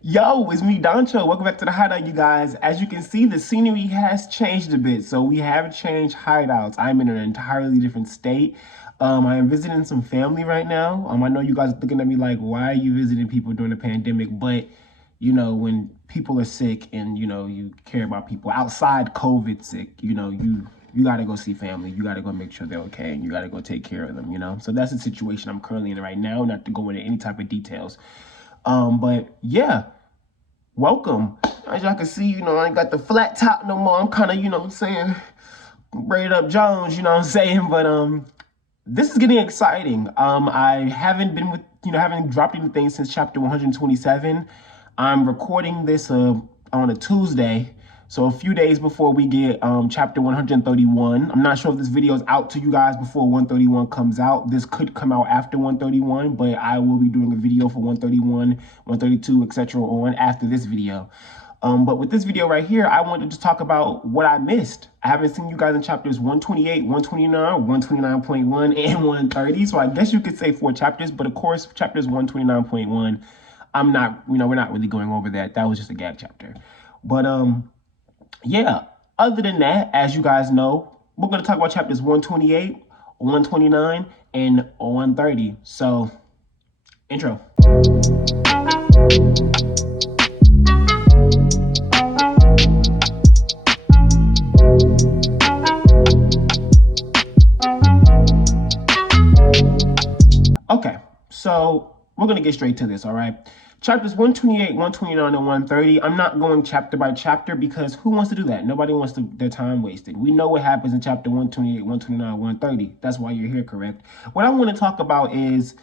Yo, it's me, Doncho. Welcome back to the Hideout, you guys. As you can see, the scenery has changed a bit. So we have changed hideouts. I'm in an entirely different state. I am visiting some family right now. I know you guys are looking at me like, why are you visiting people during the pandemic? But, when people are sick and, you care about people outside COVID sick, you got to go see family. You got to go make sure they're okay, and you got to go take care of them. So that's the situation I'm currently in right now, not to go into any type of details. But yeah, welcome. As y'all can see, I ain't got the flat top no more. I'm kind of, what I'm saying, braid up Jones, what I'm saying? But this is getting exciting. I haven't been haven't dropped anything since chapter 127. I'm recording this on a Tuesday, so a few days before we get chapter 131. I'm not sure if this video is out to you guys before 131 comes out. This could come out after 131, but I will be doing a video for 131, 132, etc. on after this video. But with this video right here, I wanted to talk about what I missed. I haven't seen you guys in chapters 128, 129, 129.1, and 130. So I guess you could say 4 chapters, but of course, chapters 129.1, I'm not, we're not really going over that. That was just a gag chapter. But yeah, other than that, as you guys know, we're going to talk about chapters 128, 129, and 130. So, intro. Okay, so we're going to get straight to this, all right? Chapters 128, 129, and 130. I'm not going chapter by chapter because who wants to do that? Nobody wants their time wasted. We know what happens in chapter 128, 129, 130. That's why you're here, correct? What I want to talk about is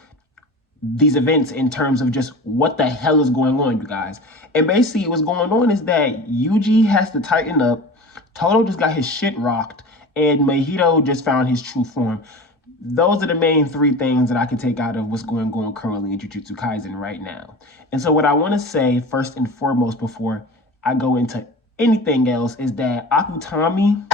these events in terms of just what the hell is going on, you guys. And basically what's going on is that Yuji has to tighten up. Todo just got his shit rocked. And Mahito just found his true form. Those are the main 3 things that I can take out of what's going on currently in Jujutsu Kaisen right now. And so what I want to say first and foremost before I go into anything else is that Akutami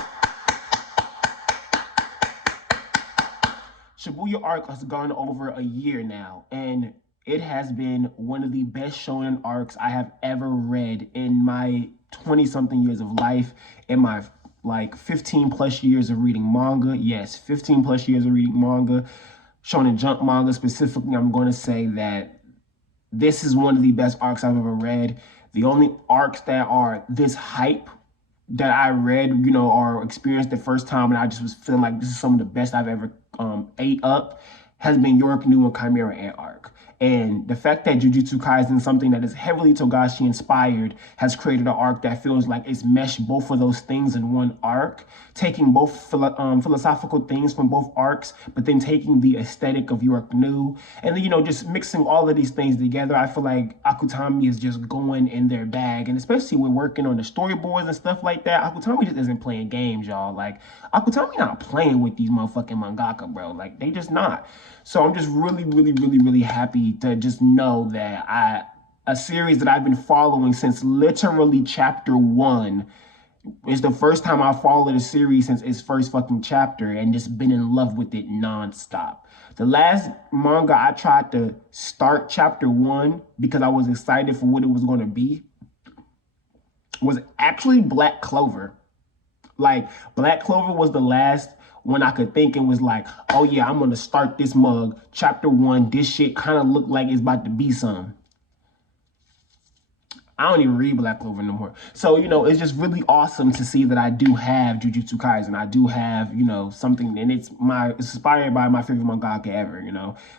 Shibuya arc has gone over a year now, and it has been one of the best shonen arcs I have ever read in my 20-something years of life, in my 15 plus years of reading manga. Yes, 15 plus years of reading manga, Shonen Jump manga specifically. I'm going to say that this is one of the best arcs I've ever read. The only arcs that are this hype that I read, or experienced the first time, and I just was feeling like this is some of the best I've ever ate up, has been York-Nu and Chimera Ant arc. And the fact that Jujutsu Kaisen, something that is heavily Togashi inspired, has created an arc that feels like it's meshed both of those things in one arc, taking both philosophical things from both arcs, but then taking the aesthetic of York-Nu, and then, just mixing all of these things together. I feel like Akutami is just going in their bag, and especially when working on the storyboards and stuff like that, Akutami just isn't playing games, y'all. Like, Akutami not playing with these motherfucking mangaka, bro. Like, they just not. So I'm just really, really, really, really happy to just know that a series that I've been following since literally chapter 1 is the first time I followed a series since its first fucking chapter and just been in love with it nonstop. The last manga I tried to start chapter 1 because I was excited for what it was going to be was actually Black Clover. Like, Black Clover was the last one I could think and was like, oh yeah, I'm gonna start this mug. Chapter 1, this shit kind of looked like it's about to be some. I don't even read Black Clover no more. So, it's just really awesome to see that I do have Jujutsu Kaisen. I do have, something, and it's inspired by my favorite mangaka ever,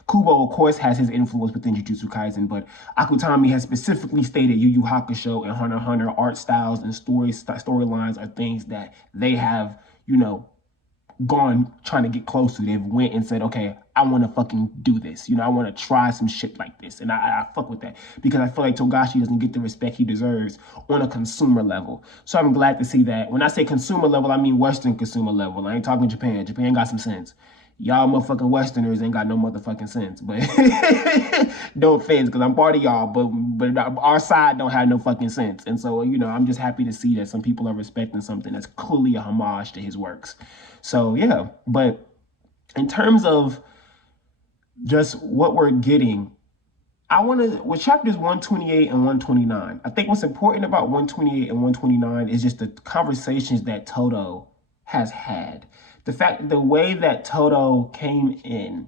Kubo, of course, has his influence within Jujutsu Kaisen, but Akutami has specifically stated Yu Yu Hakusho and Hunter x Hunter art styles and storylines are things that they have, gone trying to get close to. They've went and said, okay, I want to fucking do this. I want to try some shit like this. And I fuck with that because I feel like Togashi doesn't get the respect he deserves on a consumer level. So I'm glad to see that. When I say consumer level, I mean Western consumer level. I ain't talking Japan. Japan got some sense. Y'all motherfucking Westerners ain't got no motherfucking sense. But no offense, because I'm part of y'all, but our side don't have no fucking sense. And so, I'm just happy to see that some people are respecting something that's clearly a homage to his works. So, yeah. But in terms of just what we're getting, I want to, with chapters 128 and 129, I think what's important about 128 and 129 is just the conversations that Todo has had. The way that Todo came in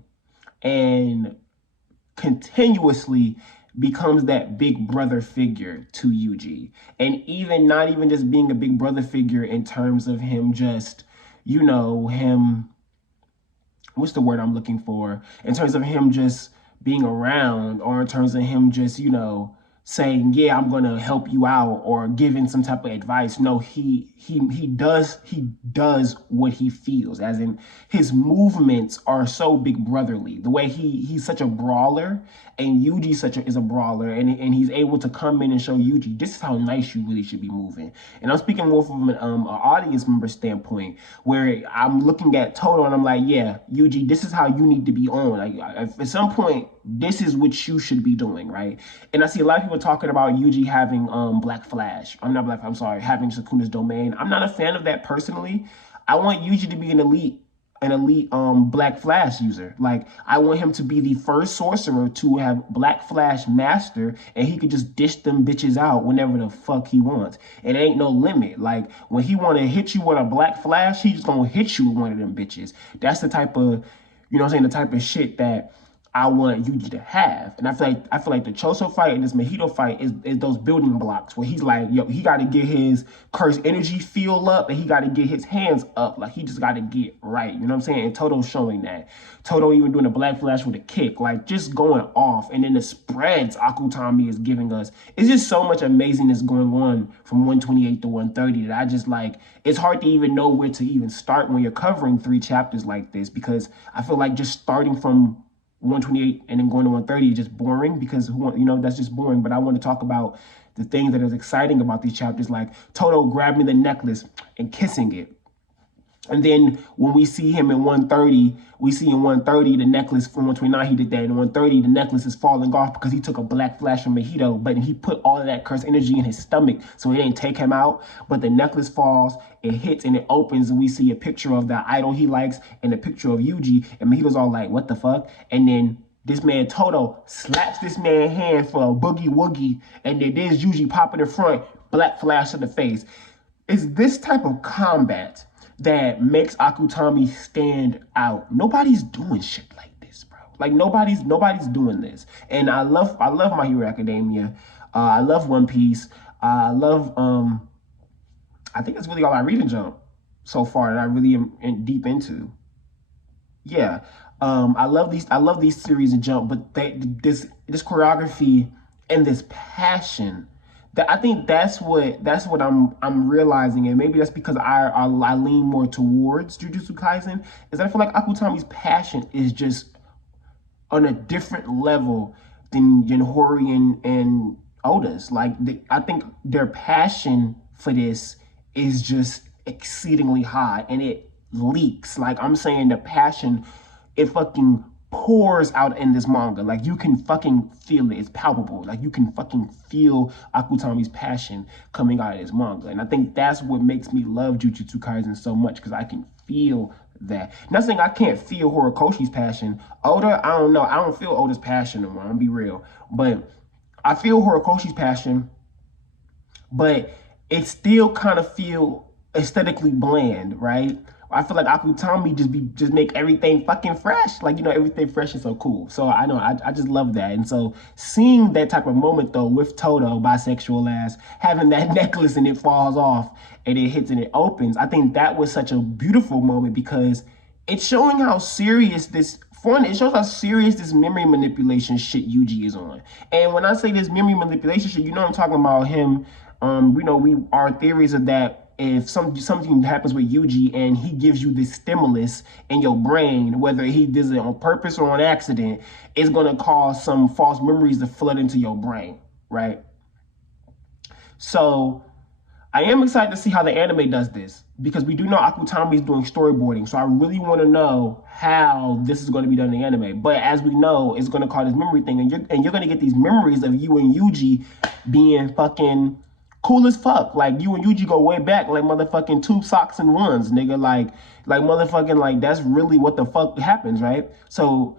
and continuously becomes that big brother figure to Yuji. And even not even just being a big brother figure in terms of him just, him, what's the word I'm looking for? In terms of him just being around, or in terms of him just, saying, yeah, I'm gonna help you out, or giving some type of advice. No, he does what he feels, as in his movements are so big brotherly. The way he's such a brawler, and Yuji is a brawler, and he's able to come in and show Yuji, this is how nice you really should be moving. And I'm speaking more from an audience member standpoint, where I'm looking at Todo and I'm like, yeah, Yuji, this is how you need to be on. Like, at some point, this is what you should be doing, right? And I see a lot of people talking about Yuji having Black Flash. Having Sukuna's domain. I'm not a fan of that personally. I want Yuji to be an elite Black Flash user. Like, I want him to be the first sorcerer to have Black Flash master, and he could just dish them bitches out whenever the fuck he wants. It ain't no limit. Like, when he want to hit you with a Black Flash, he just gonna hit you with one of them bitches. That's the type of, the type of shit that I want Yuji to have. And I feel like the Choso fight and this Mahito fight is those building blocks where he's like, yo, he got to get his cursed energy feel up, and he got to get his hands up. Like, he just got to get right. You know what I'm saying? And Todo's showing that. Todo even doing a Black Flash with a kick, like just going off. And then the spreads Akutami is giving us. It's just so much amazingness going on from 128 to 130 that I just like, it's hard to even know where to even start when you're covering 3 chapters like this, because I feel like just starting from 128 and then going to 130 is just boring, because that's just boring. But I want to talk about the things that is exciting about these chapters, like Todo grabbing the necklace and kissing it. And then when we see him in 130, we see in 130 the necklace from 129, he did that. In 130, the necklace is falling off because he took a Black Flash from Mahito, but he put all of that cursed energy in his stomach, so it didn't take him out. But the necklace falls, it hits, and it opens, and we see a picture of the idol he likes and a picture of Yuji, and Mahito's all like, what the fuck? And then this man Todo slaps this man's hand for a boogie woogie, and then there's Yuji popping in front, Black Flash to the face. It's this type of combat that makes Akutami stand out. Nobody's doing shit like this, bro. Like, nobody's doing this. And I love My Hero Academia. I love One Piece. I love I think that's really all I read in Jump so far that I really am deep into. Yeah. I love these series in Jump, but this choreography and this passion, that I think that's what I'm realizing, and maybe that's because I lean more towards Jujutsu Kaisen, is that I feel like Akutami's passion is just on a different level than Yanhori and Oda's. Like, I think their passion for this is just exceedingly high, and it leaks. Like, I'm saying, the passion, it fucking pours out in this manga. Like, you can fucking feel it. It's palpable. Like, you can fucking feel Akutami's passion coming out of this manga. And I think that's what makes me love Jujutsu Kaisen so much, because I can feel that. Not saying I can't feel Horikoshi's passion. Oda, I don't know. I don't feel Oda's passion no more. I'm gonna be real. But I feel Horikoshi's passion, but it still kind of feel aesthetically bland, right? I feel like Akutami just make everything fucking fresh. Like, everything fresh is so cool. So I know, I just love that. And so seeing that type of moment, though, with Todo, bisexual ass, having that necklace and it falls off and it hits and it opens, I think that was such a beautiful moment, because it's showing how serious this, it shows how serious this memory manipulation shit Yuji is on. And when I say this memory manipulation shit, I'm talking about him. Our theories are that if something happens with Yuji and he gives you this stimulus in your brain, whether he does it on purpose or on accident, it's going to cause some false memories to flood into your brain, right? So I am excited to see how the anime does this, because we do know Akutami is doing storyboarding. So I really want to know how this is going to be done in the anime. But as we know, it's going to cause this memory thing, and you're going to get these memories of you and Yuji being fucking cool as fuck. Like, you and Yuji go way back, like motherfucking 2 socks and ones, nigga. Like motherfucking, like, that's really what the fuck happens, right? So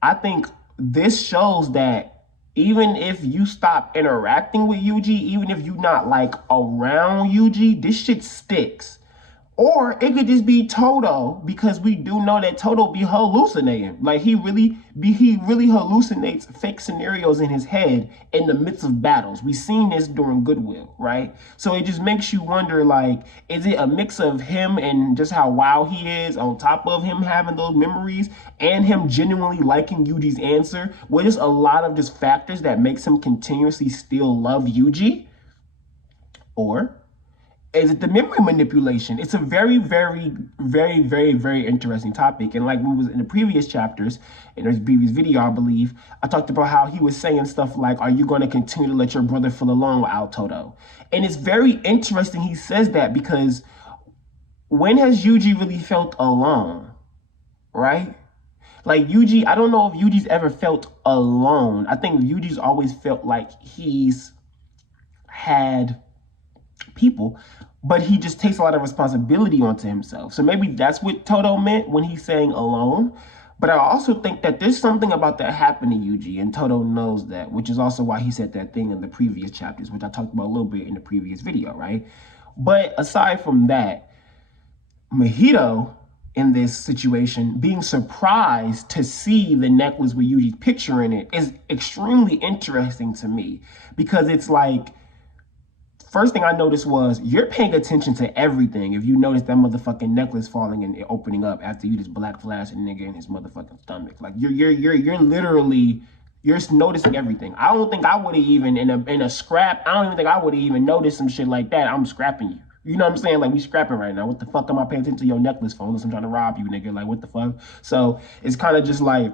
I think this shows that even if you stop interacting with Yuji, even if you're not like around Yuji, this shit sticks. Or it could just be Todo, because we do know that Todo be hallucinating. Like he really hallucinates fake scenarios in his head in the midst of battles. We seen this during Goodwill, right? So it just makes you wonder, like, is it a mix of him and just how wild he is, on top of him having those memories and him genuinely liking Yuji's answer? Well, just a lot of just factors that makes him continuously still love Yuji? Or is it the memory manipulation? It's a very, very, very, very, very interesting topic. And like we was in the previous chapters, in the previous video, I believe, I talked about how he was saying stuff like, are you going to continue to let your brother feel alone without Todo? And it's very interesting he says that, because when has Yuji really felt alone, right? Like Yuji, I don't know if Yuji's ever felt alone. I think Yuji's always felt like he's had people, but he just takes a lot of responsibility onto himself. So maybe that's what Todo meant when he's saying alone. But I also think that there's something about that happened to Yuji, and Todo knows that, which is also why he said that thing in the previous chapters, which I talked about a little bit in the previous video, right? But aside from that, Mahito in this situation being surprised to see the necklace with Yuji's picture in it is extremely interesting to me, because it's like, first thing I noticed was you're paying attention to everything. If you notice that motherfucking necklace falling and opening up after you just black flash a nigga in his motherfucking stomach, like you're literally, you're noticing everything. I don't think I would have even in a scrap. I don't even think I would have even noticed some shit like that. I'm scrapping you. You know what I'm saying? Like, we scrapping right now. What the fuck am I paying attention to your necklace for unless I'm trying to rob you, nigga? Like, what the fuck? So it's kind of just like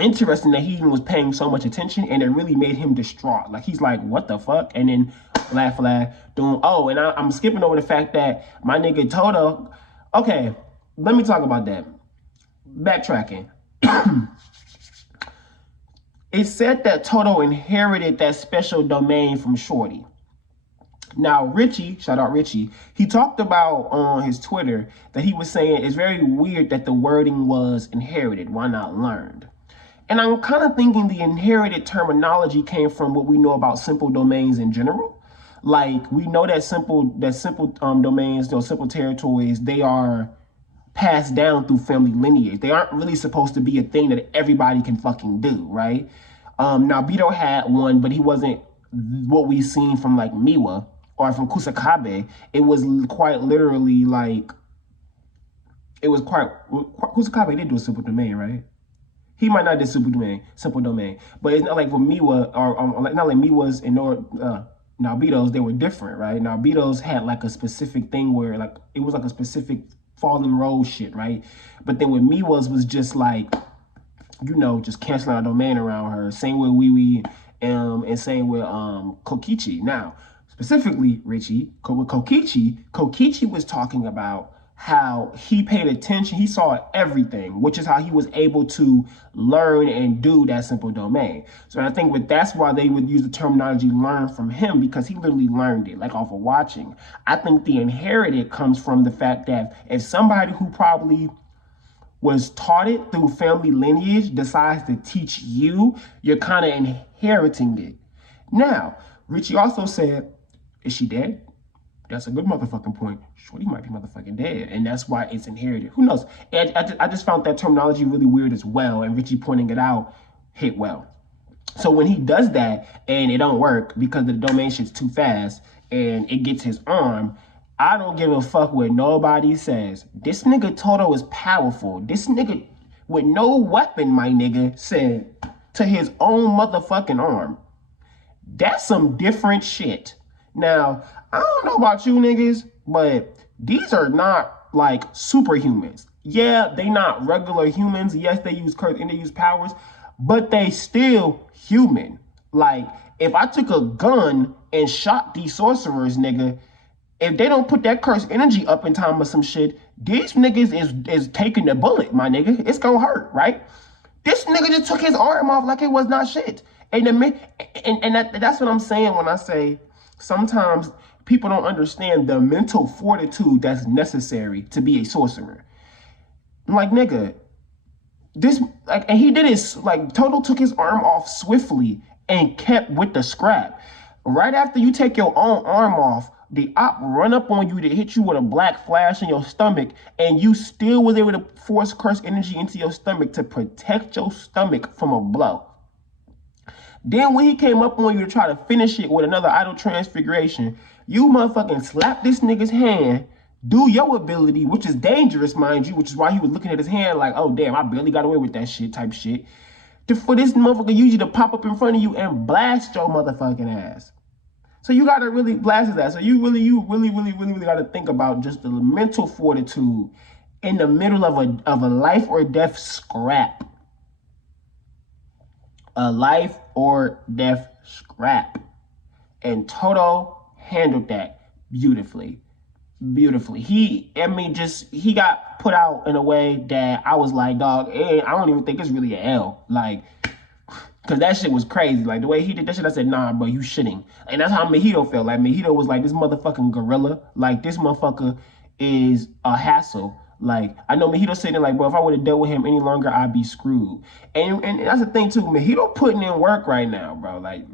interesting that he even was paying so much attention, and it really made him distraught. Like, he's like, what the fuck? And then flag doing, oh, and I'm skipping over the fact that my nigga Todo, okay, let me talk about that. Backtracking. It said that Todo inherited that special domain from Shorty. Now, Richie, shout out Richie, he talked about on his Twitter that he was saying it's very weird that the wording was inherited. Why not learned? And I'm kind of thinking the inherited terminology came from what we know about simple domains in general. Like, we know that simple domains, those simple territories, they are passed down through family lineage. They aren't really supposed to be a thing that everybody can fucking do, right? Now, Beto had one, but he wasn't what we've seen from like Miwa or from Kusakabe. It was quite literally like, Kusakabe did do a simple domain, right? He might not do simple domain, but it's not like for Miwa or like not like Miwa's and Nalbitos, they were different, right? Nalbitos had like a specific thing where like it was like a specific fallen rose shit, right? But then with Miwa's was just like, you know, just canceling our domain around her. Same with Wiwi, and same with Kokichi. Now, specifically, Richie, with Kokichi was talking about how he paid attention, he saw everything, which is how he was able to learn and do that simple domain. So I think that's why they would use the terminology learn from him, because he literally learned it, like off of watching. I think the inherited comes from the fact that if somebody who probably was taught it through family lineage decides to teach you, you're kind of inheriting it. Now, Richie also said, is she dead? That's a good motherfucking point. Shorty might be motherfucking dead, and that's why it's inherited. Who knows? And I just found that terminology really weird as well, and Richie pointing it out hit well. So when he does that and it don't work because the domain shit's too fast and it gets his arm, I don't give a fuck what nobody says. This nigga Todo is powerful. This nigga with no weapon, my nigga, said to his own motherfucking arm. That's some different shit. Now, I don't know about you niggas, but these are not like superhumans. Yeah, they not regular humans. Yes, they use curse and they use powers, but they still human. Like, if I took a gun and shot these sorcerers, nigga, if they don't put that curse energy up in time or some shit, these niggas is taking the bullet, my nigga. It's gonna hurt, right? This nigga just took his arm off like it was not shit. And that's what I'm saying when I say sometimes people don't understand the mental fortitude that's necessary to be a sorcerer. Like, nigga, this, like, and he did it, like, Todo took his arm off swiftly and kept with the scrap. Right after you take your own arm off, the op run up on you to hit you with a black flash in your stomach, and you still was able to force curse energy into your stomach to protect your stomach from a blow. Then when he came up on you to try to finish it with another idle transfiguration, you motherfucking slap this nigga's hand, do your ability, which is dangerous, mind you, which is why he was looking at his hand like, oh damn, I barely got away with that shit type shit. For this motherfucker usually to pop up in front of you and blast your motherfucking ass. So you gotta really blast his ass. So you really gotta think about just the mental fortitude in the middle of a life or death scrap. A life or death scrap. And Todo handled that beautifully. Beautifully. He got put out in a way that I was like, dog, I don't even think it's really an L. Like, because that shit was crazy. Like, the way he did that shit, I said, nah, bro, you shitting. And that's how Mahito felt. Like, Mahito was like, this motherfucking gorilla. Like, this motherfucker is a hassle. Like, I know Mahito saying like, bro, if I would have dealt with him any longer, I'd be screwed. And that's the thing, too. Mahito putting in work right now, bro. Like,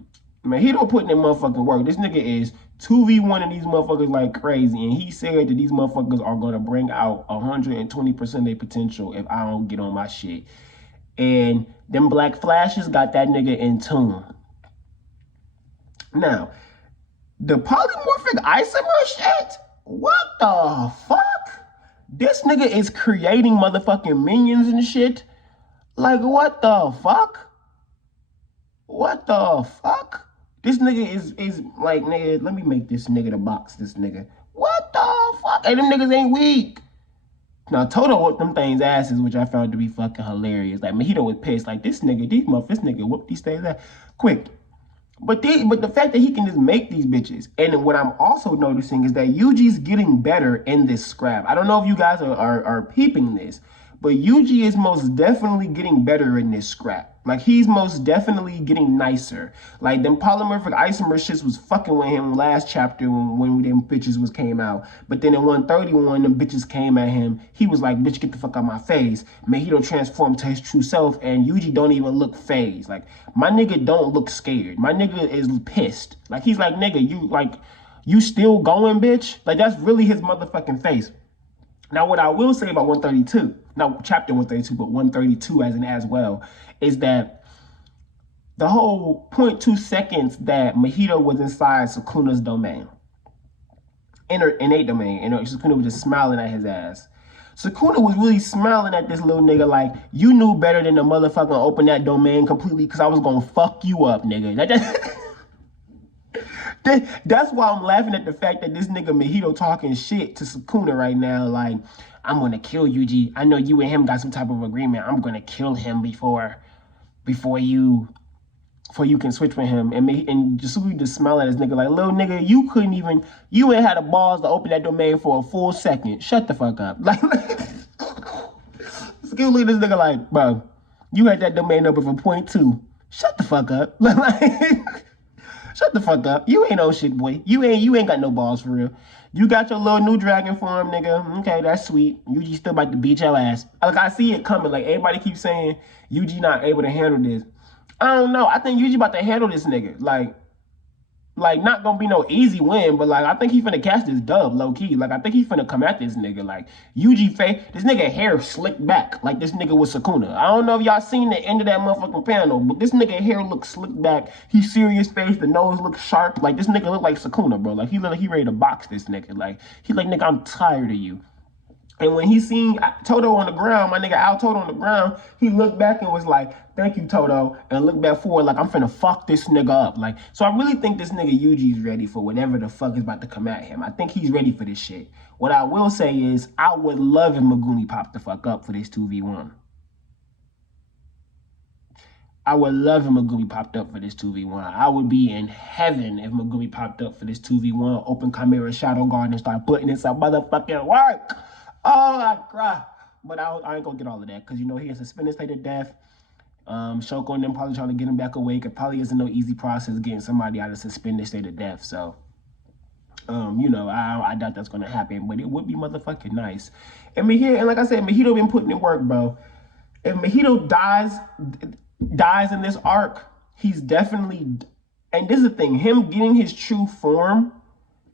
Mahito putting in motherfucking work. This nigga is 2v1 in these motherfuckers like crazy. And he said that these motherfuckers are going to bring out 120% of their potential if I don't get on my shit. And them black flashes got that nigga in tune. Now, the polymorphic isomer shit? What the fuck? This nigga is creating motherfucking minions and shit? Like, what the fuck? What the fuck? This nigga is like, nigga, let me make this nigga the box, this nigga. What the fuck? Hey, them niggas ain't weak. Now, Todo whooped them things asses, which I found to be fucking hilarious. Like, Mahito was pissed. Like, this nigga whooped these things that quick. But the fact that he can just make these bitches. And what I'm also noticing is that Yuji's getting better in this scrap. I don't know if you guys are peeping this, but Yuji is most definitely getting better in this scrap. Like, he's most definitely getting nicer. Like, them polymorphic isomer shits was fucking with him last chapter when them bitches came out. But then in 131, them bitches came at him. He was like, bitch, get the fuck out my face. Mahito transformed to his true self, and Yuji don't even look phased. Like, my nigga don't look scared. My nigga is pissed. Like, he's like, nigga, you still going, bitch? Like, that's really his motherfucking face. Now, what I will say about 132, not chapter 132, but 132 as well, is that the whole 0.2 seconds that Mahito was inside Sukuna's domain, innate domain, and Sukuna was just smiling at his ass. Sukuna was really smiling at this little nigga like, you knew better than to motherfucking open that domain completely because I was going to fuck you up, nigga. That's why I'm laughing at the fact that this nigga Mahito talking shit to Sukuna right now. Like, I'm going to kill Yuji. I know you and him got some type of agreement. I'm going to kill him before you can switch with him. And just smile at this nigga like, little nigga, you ain't had the balls to open that domain for a full second. Shut the fuck up. Like, look at this nigga like, bro, you had that domain open for 0.2. Shut the fuck up. Shut the fuck up. You ain't no shit, boy. You ain't got no balls for real. You got your little new dragon form, nigga. Okay, that's sweet. Yuji still about to beat your ass. Like, I see it coming. Like, everybody keeps saying Yuji not able to handle this. I don't know. I think Yuji about to handle this nigga. Like not gonna be no easy win, but like I think he finna catch this dub low key. Like I think he finna come at this nigga. Like Yuji face, this nigga hair slicked back like this nigga was Sukuna. I don't know if y'all seen the end of that motherfucking panel, but this nigga hair looks slicked back. He's serious face, the nose looks sharp. Like this nigga look like Sukuna, bro. Like he look like he ready to box this nigga. Like he like, nigga, I'm tired of you. And when he seen Todo on the ground, my nigga Al Todo on the ground, he looked back and was like, thank you, Todo. And looked back forward like, I'm finna fuck this nigga up. Like, so I really think this nigga Yuji's ready for whatever the fuck is about to come at him. I think he's ready for this shit. What I will say is, I would love if Megumi popped the fuck up for this 2v1. I would love if Megumi popped up for this 2v1. I would be in heaven if Megumi popped up for this 2v1. Open Chimera Shadow Guard and start putting in some motherfucking work. Oh, I cry. But I ain't gonna get all of that because, you know, he has suspended state of death. Shoko and them probably trying to get him back awake. It probably isn't no easy process getting somebody out of suspended state of death. So, you know, I doubt that's gonna happen. But it would be motherfucking nice. And like I said, Mahito been putting in work, bro. If Mahito dies in this arc, he's definitely, and this is the thing, him getting his true form,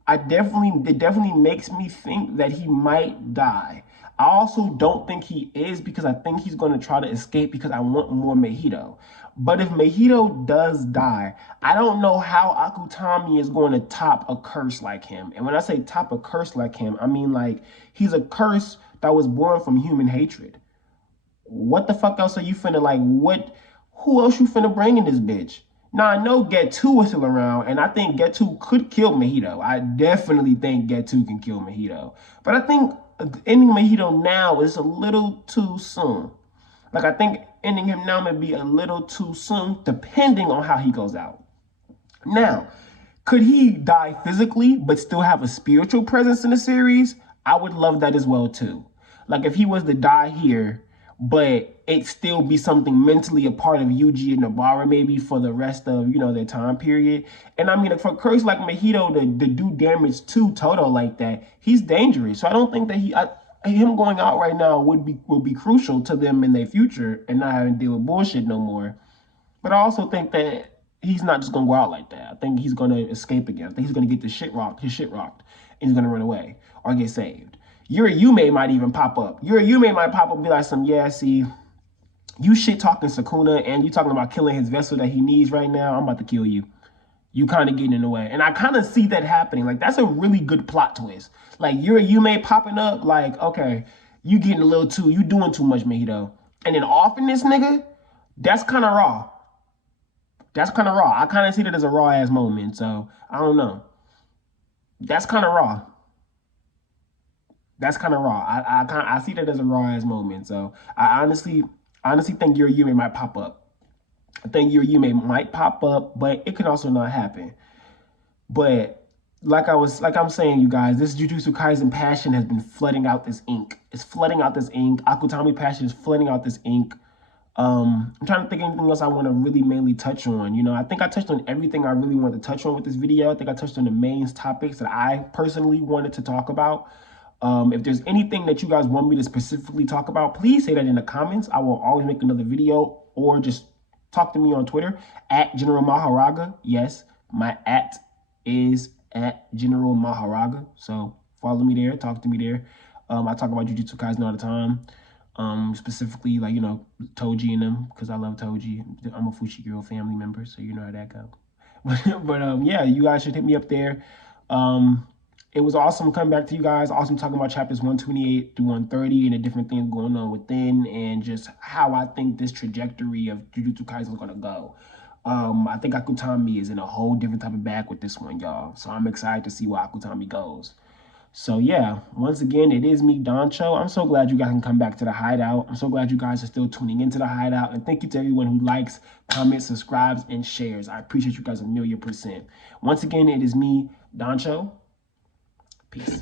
it definitely makes me think that he might die. I also don't think he is, because I think he's going to try to escape, because I want more Mahito. But if Mahito does die, I don't know how Akutami is going to top a curse like him. And when I say top a curse like him, I mean like he's a curse that was born from human hatred. What the fuck else are you finna, like, what, who else you finna bring in this bitch? Now, I know Get2 is still around, and I think Get2 could kill Mahito. I definitely think Get2 can kill Mahito. But I think ending Mahito now is a little too soon. Like, I think ending him now may be a little too soon, depending on how he goes out. Now, could he die physically, but still have a spiritual presence in the series? I would love that as well, too. Like, if he was to die here, but it still be something mentally a part of Yuji and Nobara maybe for the rest of, you know, their time period. And I mean, for a curse like Mahito to do damage to Todo like that, he's dangerous. So I don't think that him going out right now would be crucial to them in their future and not having to deal with bullshit no more. But I also think that he's not just gonna go out like that. I think he's gonna escape again. I think he's gonna get his shit rocked, and he's gonna run away or get saved. Yuri Yume might even pop up. Yuri Yume might pop up and be like yeah, see, you shit talking Sukuna and you talking about killing his vessel that he needs right now. I'm about to kill you. You kind of getting in the way. And I kind of see that happening. Like, that's a really good plot twist. Like, Yuri Yume popping up, like, okay, you getting a little too, you doing too much, Mahito. And then offing this nigga, that's kind of raw. That's kind of raw. I kind of see that as a raw ass moment. So I don't know. That's kind of raw. That's kind of raw. I see that as a raw ass moment. So I honestly think Yuri Yume might pop up. I think Yuri Yume might pop up, but it could also not happen. But like I'm saying, you guys, this Jujutsu Kaisen passion has been flooding out this ink. It's flooding out this ink. Akutami passion is flooding out this ink. I'm trying to think of anything else I want to really mainly touch on. You know, I think I touched on everything I really wanted to touch on with this video. I think I touched on the main topics that I personally wanted to talk about. If there's anything that you guys want me to specifically talk about, please say that in the comments. I will always make another video, or just talk to me on Twitter at General Maharaga. Yes, my @ is at General Maharaga. So follow me there, talk to me there. I talk about Jujutsu Kaisen all the time. Specifically, like, you know, Toji and them, because I love Toji. I'm a Fushiguro family member, so you know how that go. but yeah, you guys should hit me up there. It was awesome coming back to you guys. Awesome talking about chapters 128 through 130 and the different things going on within, and just how I think this trajectory of Jujutsu Kaisen is going to go. I think Akutami is in a whole different type of bag with this one, y'all. So I'm excited to see where Akutami goes. So yeah, once again, it is me, Doncho. I'm so glad you guys can come back to the Hideout. I'm so glad you guys are still tuning into the Hideout. And thank you to everyone who likes, comments, subscribes, and shares. I appreciate you guys 1,000,000%. Once again, it is me, Doncho. Peace.